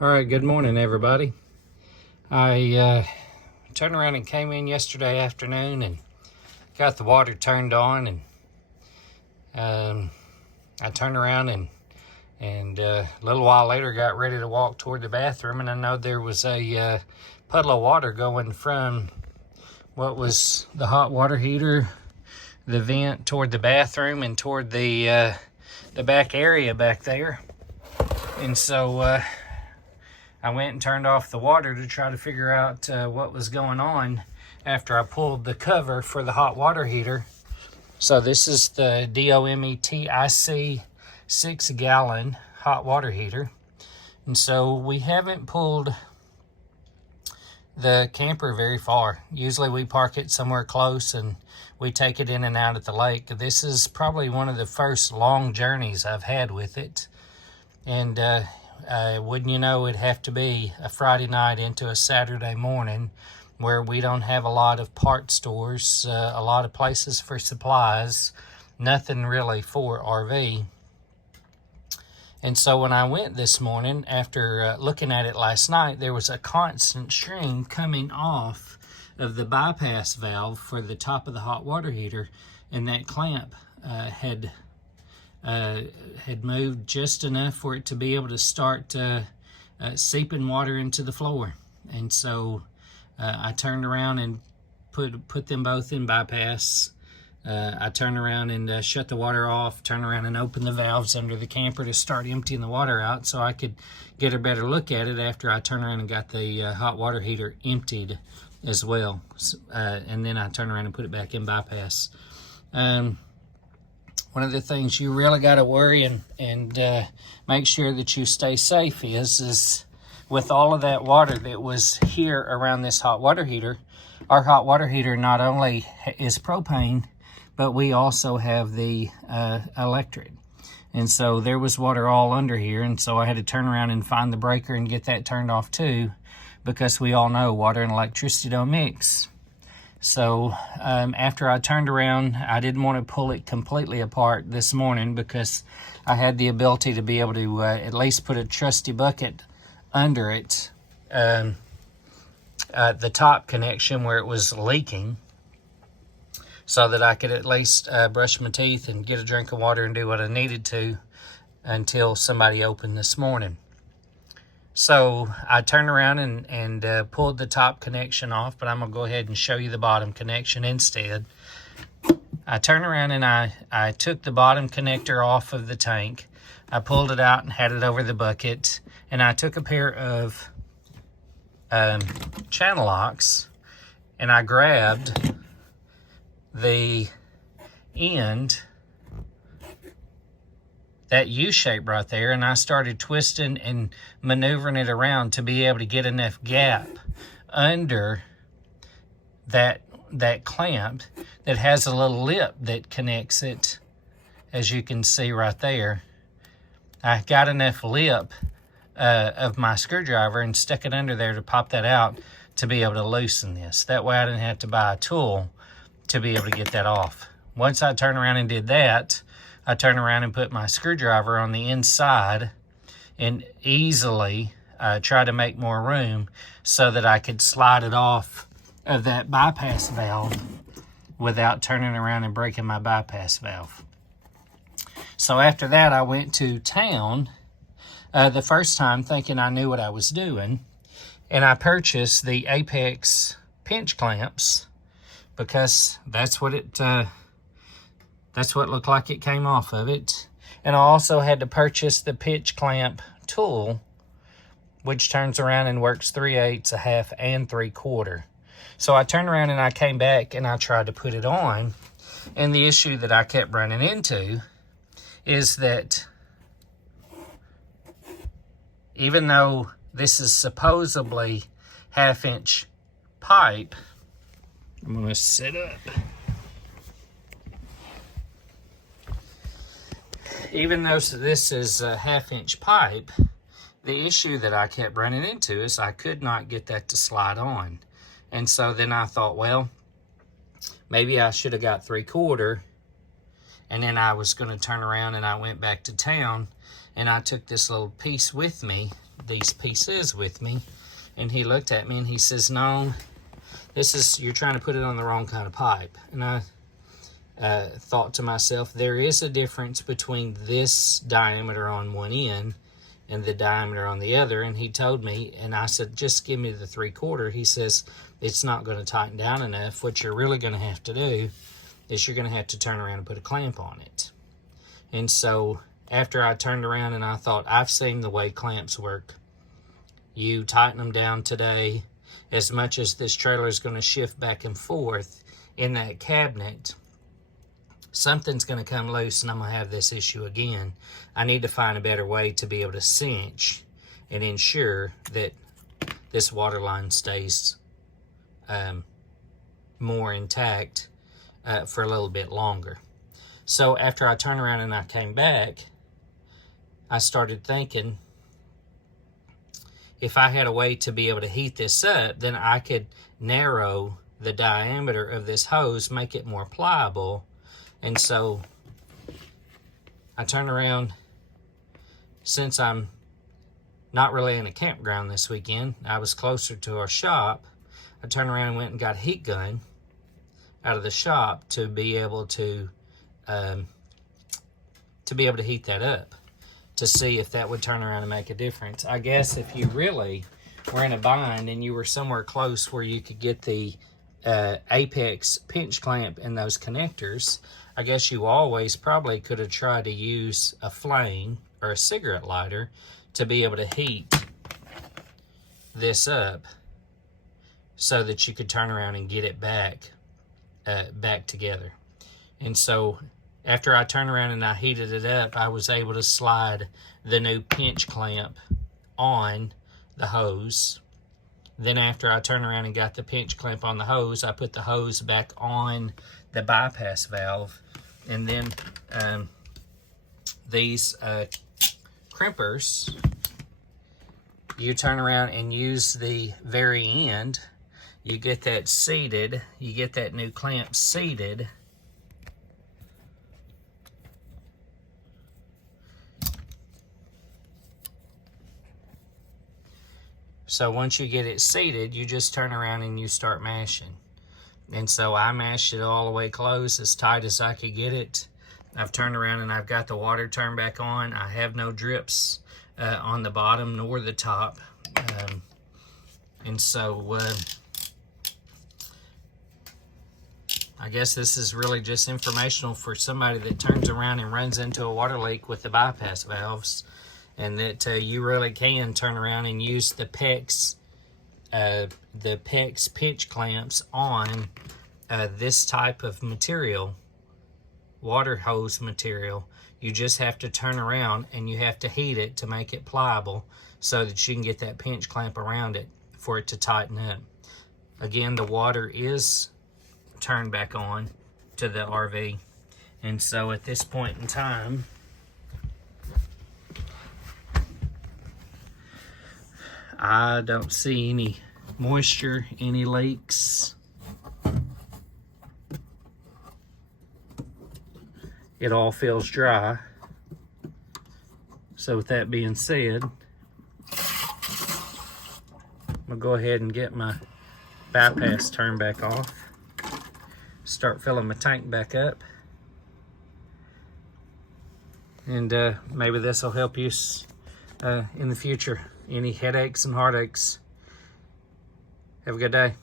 All right, good morning, everybody. I turned around and came in yesterday afternoon and got the water turned on, and I turned around and a little while later got ready to walk toward the bathroom, and I know there was a puddle of water going from what was the hot water heater, the vent, toward the bathroom and toward the back area back there. And so I went and turned off the water to try to figure out what was going on after I pulled the cover for the hot water heater. So this is the Dometic 6-gallon hot water heater. And so we haven't pulled the camper very far. Usually we park it somewhere close and we take it in and out at the lake. This is probably one of the first long journeys I've had with it. And wouldn't you know, it'd have to be a Friday night into a Saturday morning where we don't have a lot of part stores, a lot of places for supplies, nothing really for RV. And so when I went this morning, after looking at it last night, there was a constant stream coming off of the bypass valve for the top of the hot water heater, and that clamp had moved just enough for it to be able to start seeping water into the floor. And so I turned around and put them both in bypass. I turned around and shut the water off, turned around and opened the valves under the camper to start emptying the water out so I could get a better look at it after I turned around and got the hot water heater emptied as well. And then I turned around and put it back in bypass. One of the things you really got to worry and make sure that you stay safe is with all of that water that was here around this hot water heater. Our hot water heater not only is propane, but we also have the electric. And so there was water all under here, and so I had to turn around and find the breaker and get that turned off too, because we all know water and electricity don't mix. So after I turned around, I didn't want to pull it completely apart this morning because I had the ability to be able to at least put a trusty bucket under it, the top connection where it was leaking, so that I could at least brush my teeth and get a drink of water and do what I needed to until somebody opened this morning. So I turned around and pulled the top connection off, but I'm going to go ahead and show you the bottom connection instead. I turned around and I took the bottom connector off of the tank. I pulled it out and had it over the bucket, and I took a pair of channel locks and I grabbed the end, that U shape right there, and I started twisting and maneuvering it around to be able to get enough gap under that clamp that has a little lip that connects it, as you can see right there. I got enough lip of my screwdriver and stuck it under there to pop that out to be able to loosen this. That way I didn't have to buy a tool to be able to get that off. Once I turned around and did that, I turned around and put my screwdriver on the inside and easily try to make more room so that I could slide it off of that bypass valve without turning around and breaking my bypass valve. So after that, I went to town the first time thinking I knew what I was doing, and I purchased the Apex pinch clamps because that's what it looked like it came off of it. And I also had to purchase the pitch clamp tool, which turns around and works 3/8, 1/2, and 3/4. So I turned around and I came back and I tried to put it on. And the issue that I kept running into is that even though this is supposedly 1/2-inch pipe, I'm going to sit up. Even though this is a 1/2-inch pipe, the issue that I kept running into is I could not get that to slide on. And so then I thought, well, maybe I should have got 3/4. And then I was going to turn around and I went back to town and I took this little piece with me these pieces with me. And he looked at me and he says, no, you're trying to put it on the wrong kind of pipe. And I thought to myself, there is a difference between this diameter on one end and the diameter on the other. And he told me, and I said, just give me the 3/4. He says, it's not going to tighten down enough. What you're really going to have to do is you're going to have to turn around and put a clamp on it. And so after I turned around and I thought, I've seen the way clamps work. You tighten them down today. As much as this trailer is going to shift back and forth in that cabinet, something's going to come loose and I'm going to have this issue again. I need to find a better way to be able to cinch and ensure that this water line stays more intact for a little bit longer. So after I turned around and I came back, I started thinking, if I had a way to be able to heat this up, then I could narrow the diameter of this hose, make it more pliable. And so I turned around, since I'm not really in a campground this weekend, I was closer to our shop. I turned around and went and got a heat gun out of the shop to be able to heat that up, to see if that would turn around and make a difference. I guess if you really were in a bind and you were somewhere close where you could get the Apex pinch clamp and those connectors, I guess you always probably could have tried to use a flame or a cigarette lighter to be able to heat this up so that you could turn around and get it back together. And so after I turned around and I heated it up, I was able to slide the new pinch clamp on the hose. Then after I turned around and got the pinch clamp on the hose, I put the hose back on the bypass valve. And then these crimpers, you turn around and use the very end. You get that seated, you get that new clamp seated. So once you get it seated, you just turn around and you start mashing. And so I mashed it all the way close, as tight as I could get it. I've turned around and I've got the water turned back on. I have no drips on the bottom nor the top. And so I guess this is really just informational for somebody that turns around and runs into a water leak with the bypass valves, and that you really can turn around and use the PEX pinch clamps on this type of material, water hose material. You just have to turn around and you have to heat it to make it pliable so that you can get that pinch clamp around it for it to tighten up. Again, the water is turned back on to the RV, and so at this point in time, I don't see any moisture, any leaks. It all feels dry. So with that being said, I'm gonna go ahead and get my bypass turned back off. Start filling my tank back up. And maybe this will help you in the future. Any headaches and heartaches. Have a good day.